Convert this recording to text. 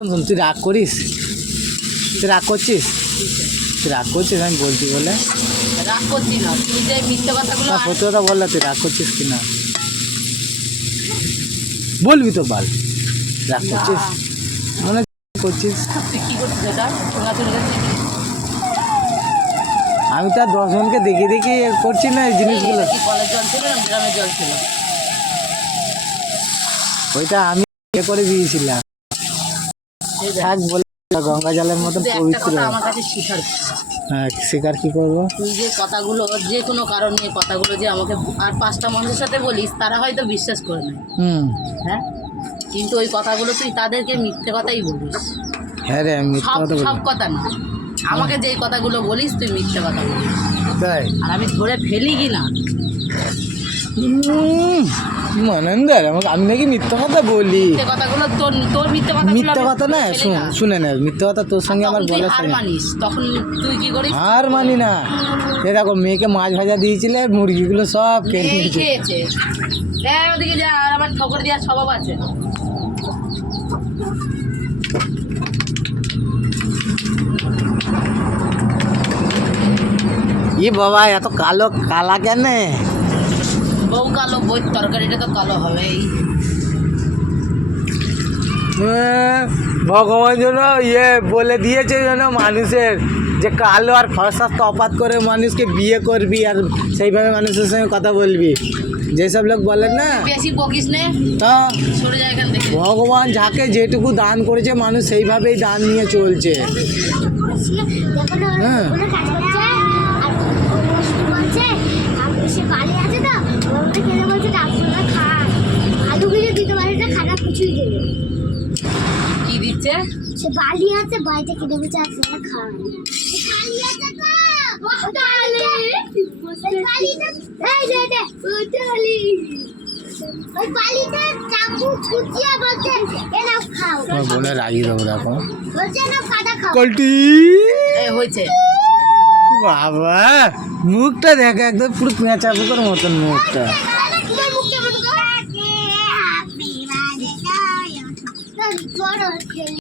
তুই রাগ করিস? তুই রাগ করছিস? তুই রাগ করছিস আমি বলছি বলে? রাগ করছি না, তুই যে মিথ্যে কথাগুলো না সত্যি কথা বললে তুই রাগ করছিস কি না বলবি তো বল। রাগ করছিস মনে করছিস? তুই কি করছিস এটা শোনা চলে গেছে। আমি তো আর 10 জনকে দেখে দেখে করছি না এই জিনিসগুলো। কি কলের জল ছিল না গ্রামের জল ছিল? ওইটা আমি করে দিয়েছিলাম। থাক বলে গঙ্গা জলের মতন তুই একটা পবিত্র। কথা আমার কাছে শিখার, হ্যাঁ স্বীকার কি করবো? তুই যে কথাগুলো যে কোনো কারণ নিয়ে কথাগুলো যে আমাকে আর 5টা মানুষের সাথে বলিস, তারা হয়তো বিশ্বাস করে নেয়, হ্যাঁ, কিন্তু ওই কথাগুলো তুই তাদেরকে মিথ্যে কথাই বলিস। হ্যাঁ রে আমি মিথ্যা সব কথা বলি। সব কথা না, আমাকে যেই কথাগুলো বলিস তুই মিথ্যে কথা বলিস, তাই আর আমি ধরে ফেলি কি না। মানন্দার আমাকে আমি নাকি মিথ্যা কথা বলি? মিথ্যে কথাগুলো তোর তোর মিথ্যে কথা মিথ্যা কথা না শুনে নে, মিথ্যা কথা তোর সঙ্গে আমার বলা হার মানিস, তখন তুই কি করিস? আর মানি না। এ দেখো মেয়েকে মাছ ভাজা দিয়েছিলে, মুরগিগুলো সব খেয়ে এই নিয়েছে। খেয়েছে, ওদিকে যা, আর আবার ঠকর দেওয়ার স্বভাব আছে। ই বাবা এত কালো কালা কেন? বউ কালো, বই তরকারিটা তো কালো হবেই। ভগবান যেন বলে দিয়েছে যেন মানুষের যে কালো আর ফর্সা তফাৎ করে মানুষকে বিয়ে করবি আর সেইভাবে মানুষের সঙ্গে কথা বলবি। যেসব লোক বলেন না বেশি বকিস নে, তা সরে যায় এখান থেকে। ভগবান যাকে যেটুকু দান করেছে মানুষ সেইভাবেই দান নিয়ে চলছে। হ্যাঁ কি দিচ্ছে? সে বালি আছে, বাড়িতে কিনে বলছে আপনারা খান। বলে রাগি দেবো দেখো কল্টি হয়েছে বাবা মুখটা দেখে একদম পুরো পেঁচা পুকুর মতন মুখটা। বড়